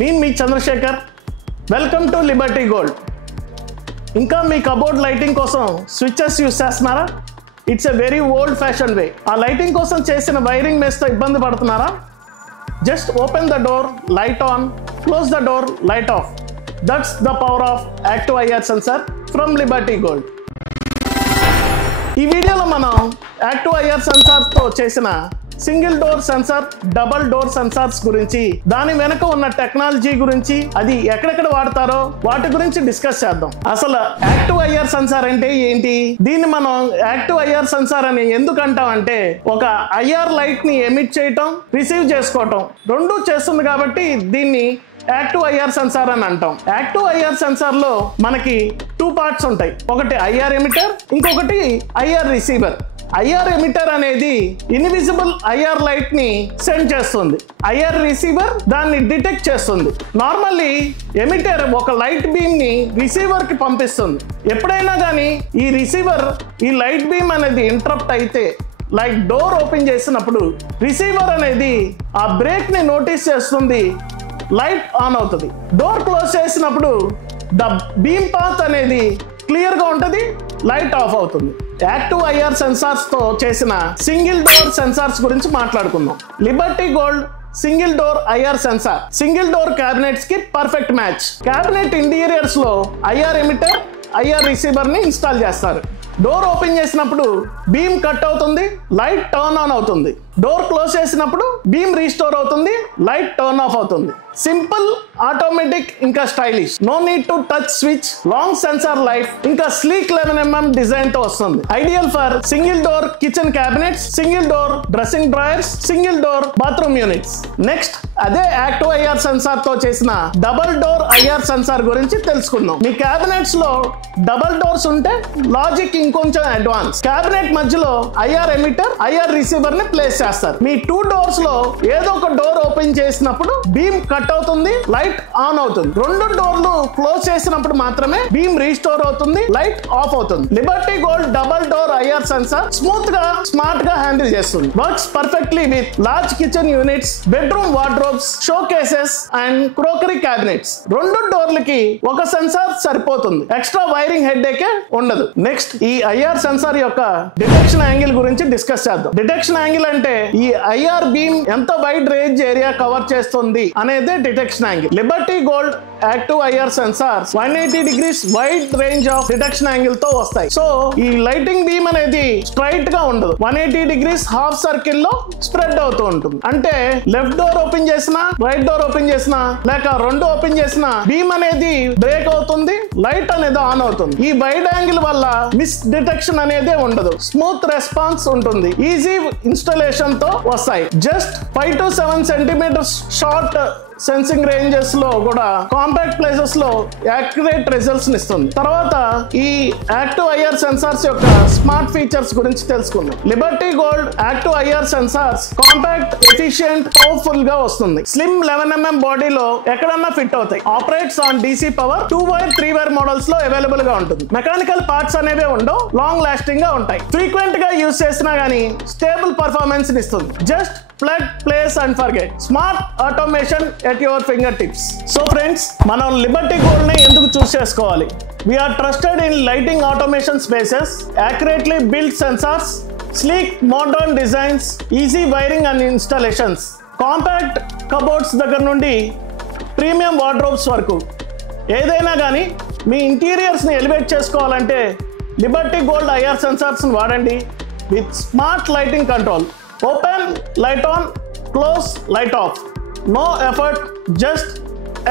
నేను మీ Chandrashekar. Welcome to Liberty Gold. ఇంకా మీ కబోర్డ్ లైటింగ్ కోసం స్విచెస్ యూస్ చేస్తున్నారా? It's a very old fashion way. ఆ లైటింగ్ కోసం చేసిన వైరింగ్ మెస్తో ఇబ్బంది పడుతున్నారా? Just open the door, light on, close the door, light off. That's the power of active IR sensor from Liberty Gold. ఈ వీడియోలో మనం యాక్టివ్ ఐఆర్ సెన్సార్తో చేసిన single door sensor, double door sensors గురించి, దాని వెనుక ఉన్న టెక్నాలజీ గురించి, అది ఎక్కడెక్కడ వాడతారో వాటి గురించి డిస్కస్ చేద్దాం. అసలు యాక్టివ్ ఐఆర్ సెన్సార్ అంటే ఏంటి? దీన్ని మనం యాక్టివ్ ఐఆర్ సెన్సార్ అని ఎందుకు అంటామంటే, ఒక ఐఆర్ లైట్ ని ఎమిట్ చేయటం, రిసీవ్ చేసుకోవటం రెండూ చేస్తుంది కాబట్టి దీన్ని యాక్టివ్ ఐఆర్ సెన్సార్ అని అంటాం. యాక్టివ్ ఐఆర్ సెన్సార్ లో మనకి 2 పార్ట్స్ ఉంటాయి. ఒకటి ఐఆర్ ఎమిటర్, ఇంకొకటి ఐఆర్ రిసీవర్. ఐఆర్ ఎమిటర్ అనేది ఇన్విజిబుల్ ఐఆర్ లైట్ ని సెండ్ చేస్తుంది. ఐఆర్ రిసీవర్ దాన్ని డిటెక్ట్ చేస్తుంది. నార్మల్లీ ఎమిటర్ ఒక లైట్ బీమ్ ని రిసీవర్ కి పంపిస్తుంది. ఎప్పుడైనా కానీ ఈ రిసీవర్ ఈ లైట్ బీమ్ అనేది ఇంటరప్ట్ అయితే, లైక్ డోర్ ఓపెన్ చేసినప్పుడు రిసీవర్ అనేది ఆ బ్రేక్ ని నోటీస్ చేస్తుంది, లైట్ ఆన్ అవుతుంది. డోర్ క్లోజ్ చేసినప్పుడు ద బీమ్ పాత్ అనేది క్లియర్ గా ఉంటుంది, లైట్ ఆఫ్ అవుతుంది. యాక్టివ్ ఐఆర్ సెన్సార్స్ తో చేసిన సింగిల్ డోర్ సెన్సార్స్ గురించి మాట్లాడుకుందాం. Liberty Gold single door IR sensor single door cabinets కి పర్ఫెక్ట్ మ్యాచ్. క్యాబినెట్ ఇంటీరియర్స్ లో ఐఆర్ ఎమిటర్, ఐఆర్ రిసీవర్ ని ఇన్స్టాల్ చేస్తారు. డోర్ ఓపెన్ చేసినప్పుడు బీమ్ కట్ అవుతుంది, లైట్ టర్న్ ఆన్ అవుతుంది. డోర్ క్లోజ్ చేసినప్పుడు బీమ్ రీస్టోర్ అవుతుంది, లైట్ టర్న్ ఆఫ్ అవుతుంది. సింపుల్, ఆటోమేటిక్, ఇంకా stylish. No need to touch switch, long sensor life, ఇంకా స్లీక్ 11mm డిజైన్ తో వస్తుంది. Ideal for single door kitchen cabinets, single door dressing drawers, single door bathroom units. Next అదే active IR censor తో చేసిన double door IR censor గురించి తెలుసుకుందాం. మీ cabinets లో double doors ఉంటే లాజిక్ ఇంకొంచెం అడ్వాన్స్. క్యాబినెట్ మధ్యలో ఐఆర్ ఎమిటర్, ఐఆర్ రిసీవర్ ని ప్లేస్ చేస్తారు. మీ 2 డోర్స్ లో ఏదో ఒక డోర్ ఓపెన్ చేసినప్పుడు బీమ్ కట్ అవుతుంది, లైట్ ఆన్ అవుతుంది. 2 డోర్లు క్లోజ్ చేసినప్పుడు మాత్రమే బీమ్ రీస్టోర్ అవుతుంది, లైట్ ఆఫ్ అవుతుంది. Liberty gold double door IR censor smooth గా, స్మార్ట్ గా హ్యాండిల్ చేస్తుంది. Works perfectly with large kitchen units, bedroom wardrobes, show cases and crockery cabinets. 2 డోర్లకి ఒక సెన్సార్ సరిపోతుంది. ఎక్స్ట్రా వైరింగ్ హెడ్ ఏకే ఉండదు. Next ఈ IR censor యొక్క detection angle గురించి discuss చేద్దాం. డిటెక్షన్ యాంగిల్ అంటే ఈ ఐఆర్ బీమ్ ఎంత వైడ్ రేంజ్ ఏరియా కవర్ చేస్తుంది అనేది detection angle. Liberty gold active IR sensors 180 degrees wide range of detection angle తో వస్తాయి. సో ఈ లైటింగ్ బీమ్ అనేది స్ట్రైట్ గా ఉండదు, 180 degrees హాఫ్ సర్కిల్ లో స్ప్రెడ్ అవుతూ ఉంటుంది. అంటే లెఫ్ట్ డోర్ ఓపెన్ చేసినా, రైట్ డోర్ ఓపెన్ చేసినా, లేక 2 ఓపెన్ చేసినా బీమ్ అనేది బ్రేక్ అవుతుంది, లైట్ అనేది ఆన్ అవుతుంది. ఈ వైడ్ యాంగిల్ వల్ల మిస్ డిటెక్షన్ అనేది ఉండదు, స్మూత్ రెస్పాన్స్ ఉంటుంది. ఈజీ ఇన్స్టాలేషన్ తో వస్తాయి. Just 5 to 7 centimeters short sensing ranges లో కూడా కాంపాక్ట్ ప్లేసెస్ లో యాక్యురేట్ రిజల్ట్స్ ఇస్తుంది. తర్వాత ఈ యాక్టివ్ ఐఆర్ సెన్సార్స్ యొక్క స్మార్ట్ ఫీచర్స్ గురించి తెలుసుకుందాం. Liberty gold active IR sensors compact, efficient, powerful గా వస్తుంది. స్లిమ్ 11mm బాడీలో ఎక్కడన్నా ఫిట్ అవుతాయి. Operates on DC power. 2-wire 3-wire models లో అవైలబుల్ గా ఉంటుంది. మెకానికల్ పార్ట్స్ అనేవి ఉండవు, లాంగ్ లాస్టింగ్ గా ఉంటాయి. ఫ్రీక్వెంట్ గా యూజ్ చేసినా గానీ స్టేబుల్ పర్ఫార్మెన్స్ ఇస్తుంది. Just plug, place and forget. Smart automation at your fingertips. So friends, మనం లిబర్టీ గోల్డ్ ని ఎందుకు చూస్ చేసుకోవాలి? We are trusted in lighting automation spaces, accurately built sensors, sleek modern designs, easy wiring and installations, compact cupboards దగ్గర నుండి premium wardrobes వరకు ఏదైనా కానీ మీ interiors ని ఎలివేట్ చేసుకోవాలంటే లిబర్టీ గోల్డ్ ఐఆర్ సెన్సార్స్ ని వాడండి. With smart lighting control. Open, light on, close, light off. No effort, just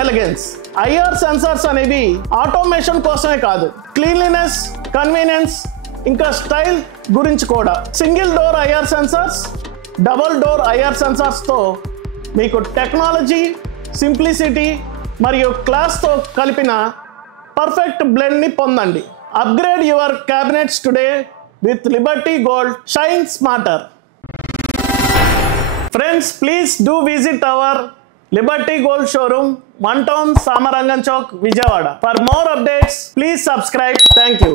elegance. IR sensors అనేవి ఆటోమేషన్ కోసమే కాదు, క్లీన్లీనెస్, కన్వీనియన్స్, ఇంకా స్టైల్ గురించి కూడా. Single door IR sensors, double door IR sensors తో మీకు టెక్నాలజీ, సింప్లిసిటీ మరియు క్లాస్ తో కలిపిన పర్ఫెక్ట్ బ్లెండ్ ని పొందండి. Upgrade your cabinets today with Liberty gold. Shine smarter. Friends, please do visit our Liberty Gold showroom, 1 Town, Samarangan Chowk, Vijayawada. For more updates, please subscribe. Thank you.